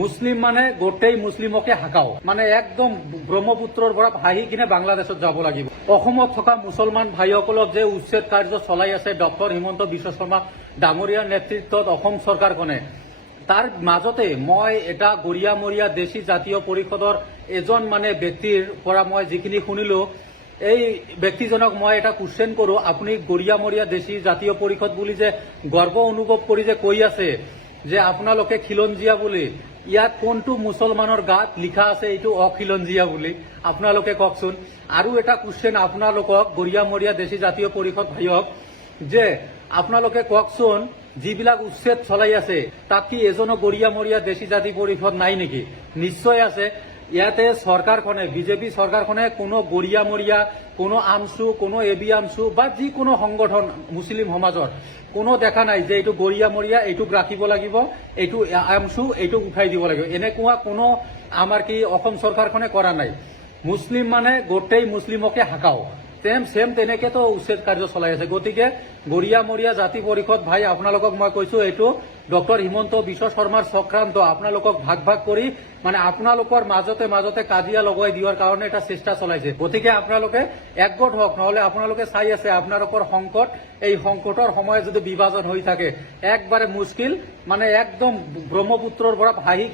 মুসলিম মানে গোটেই মুসলিমকে হাকাও মানে একদম ব্ৰহ্মপুত্ৰৰ পৰা ভাহি কিনে বাংলাদেশত যাব লাগিব। অসমত থকা মুছলমান ভাইসকলক যে উচ্ছেদ কাৰ্য চলাই আছে ডক্টৰ হিমন্ত বিশ্ব শৰ্মা ডাঙৰীয়াৰ নেতৃত্বত অসম চৰকাৰখনে, তাৰ মাজতে মই এটা গৰিয়ামৰীয়া দেশী জাতীয় পৰিষদৰ এজন মানে ব্যক্তিৰ পৰা মই যিখিনি শুনিলো, এই ব্যক্তিজনক মই এটা কুৱেশ্যন কৰো, আপুনি গৰিয়ামৰীয়া দেশী জাতীয় পৰিষদ বুলি যে গৰ্ব অনুভৱ কৰি যে কৈ আছে যে আপোনালোকে খিলঞ্জীয়া বুলি, ইয়াত কোনটো মুছলমানৰ গাত লিখা আছে এইটো অখিলঞ্জীয়া বুলি আপোনালোকে কওকচোন। আৰু এটা কুৱেশ্যন আপোনালোকক গৰিয়ামৰীয়া দেশী জাতীয় পৰিষদ ভাইক, যে আপোনালোকে কওকচোন যিবিলাক উচ্ছেদ চলাই আছে তাত কি এজনো গৰিয়ামৰীয়া দেশী জাতি পৰিষদ নাই নেকি? নিশ্চয় আছে। ইয়াতে চৰকাৰখনে, বিজেপি চৰকাৰখনে কোনো গৰিয়ামৰীয়া, কোনো আমচু, কোনো এবি আমচু বা যিকোনো সংগঠন মুছলিম সমাজৰ কোনো দেখা নাই যে এইটো গৰিয়ামৰীয়া, এইটোক ৰাখিব লাগিব, এইটো আমচু, এইটোক উঠাই দিব লাগিব, এনেকুৱা কোনো আমাৰ কি অসম চৰকাৰখনে কৰা নাই। মুছলিম মানে গোটেই মুছলিমকে হাকাও, সেম তেনেকেতো উচ্ছেদ কাৰ্য চলাই আছে। গতিকে গৰিয়ামৰীয়া জাতি পৰিষদ ভাই আপোনালোকক মই কৈছো, এইটো ডক্টৰ হিমন্ত বিশ্ব শৰ্মাৰ চক্ৰান্ত। আপোনালোকক ভাগ ভাগ কৰি মানে আপোনালোকৰ মাজতে কাজিয়া লগাই দিয়াৰ কাৰণে এটা চেষ্টা চলাইছে। গতিকে আপোনালোকে একগোট হওক, নহলে আপোনালোকে চাই আছে আপোনালোকৰ সংকট, এই সংকটৰ সময়ত যদি বিভাজন হৈ থাকে একবাৰে মুস্কিল, মানে একদম ব্ৰহ্মপুত্ৰৰ পৰা ভাহি